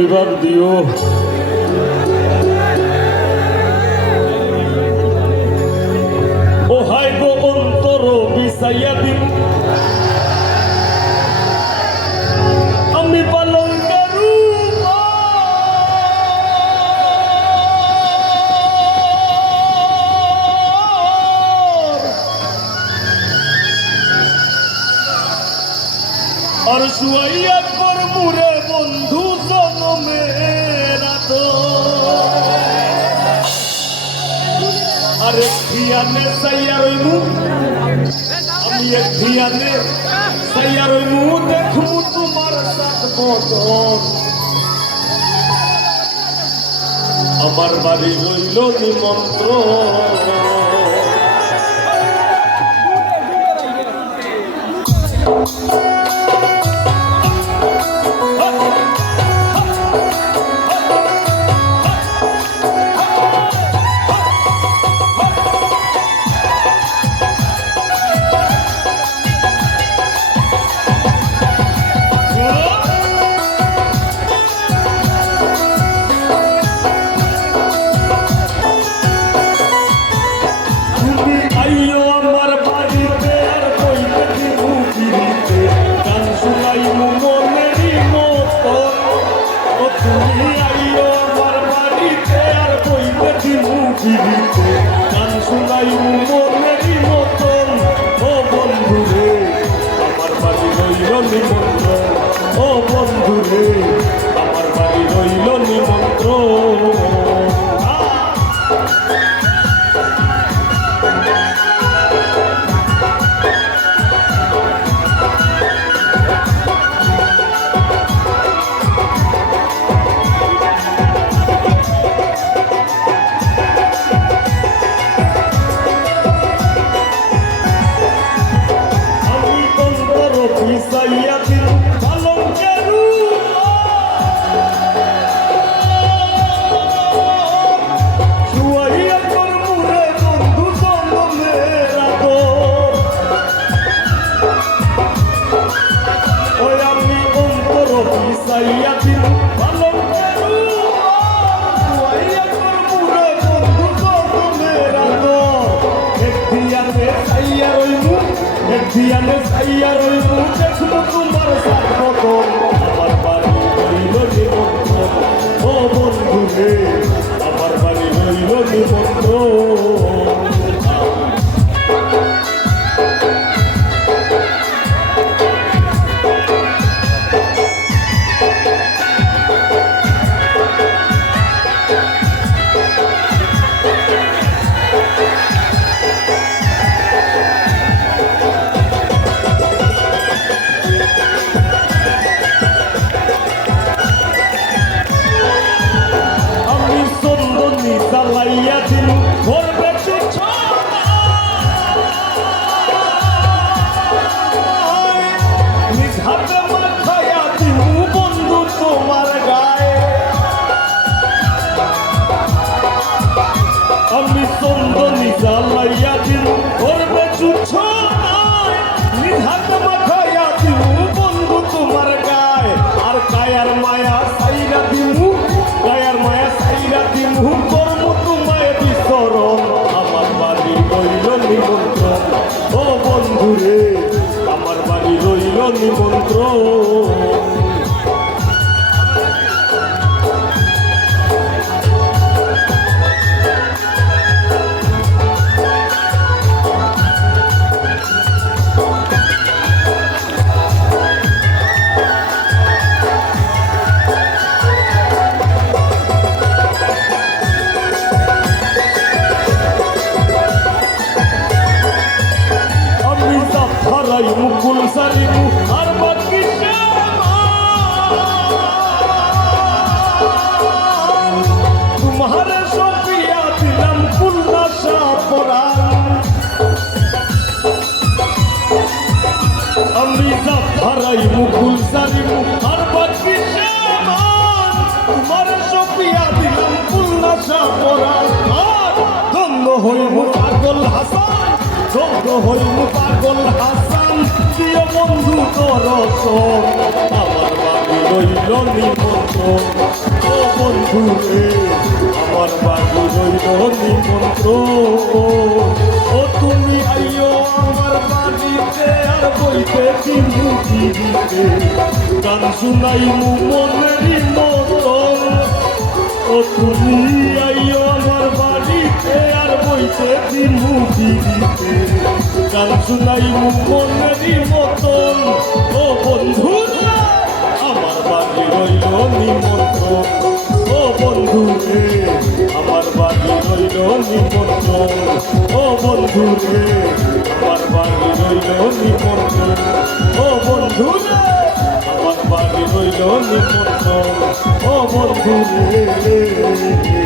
বিভাগ দিও। ও গো অন্তর বিসাইয়া দিন। আমি পালন আর শুয়াইয়া কর মুরে বন্ধু। জনমের তো আরে খিয়ানে সাইয়ার ওই মুখ আমি খিয়ানে সাইয়ার ওই মুখ দেখমু তোমার সাথ বদন আমার বাড়ি রইল নিমন্ত্রণ। আমার বাড়ি রইল নিমন্ত্রণ। একদিয়াতে সাইয়া রইমু দেখব তোমার সাথ মতন আমার বাড়ি রইল নিমন্ত্রণ আমি সন্দনী জ্বালাইয়া ভরবে চুচ্ছ নিজ হাতে মাখাইয়া দিন বন্ধু তোমার গায়ে, আর কায়ার মায়া সাইরা দিমু কায়ার মায়া সাইরা দিমু কর্ম তোমায় বিসরণ আমার বাড়ি রইল নিমন্ত্রণ। ও বন্ধু রে আমার বাড়ি রইল নিমন্ত্রণ। আমি হারাই মুকুল সারিমু আর বাকি তোমার সপিয়া দিলাম কুল্লাসা পরাণ আর ধন্য হইব পাগল হাসান, ধন্য হইব পাগল হাসান। প্রিয় বন্ধু করস আমার বাড়ি রইল নিমন্ত্রণ। বন্ধু রে। গান শুনাই মু মনেরই মতন ও তুমি আইও আমার বাড়িতে আর বইতে দিমু দিদিতে। গান শুনাই মু মনেরই মতন। ও বন্ধু আমার বাড়ি রইল নিমন্ত্রণ। ও বন্ধু রে আমার বাড়ি রইল নিমন্ত্রণ। ও বন্ধু রে আমার বাড়ি রইল নিমন্ত্রণ। ও বন্ধু রে রইল নিমন্ত্রণ ও বন্ধু রে।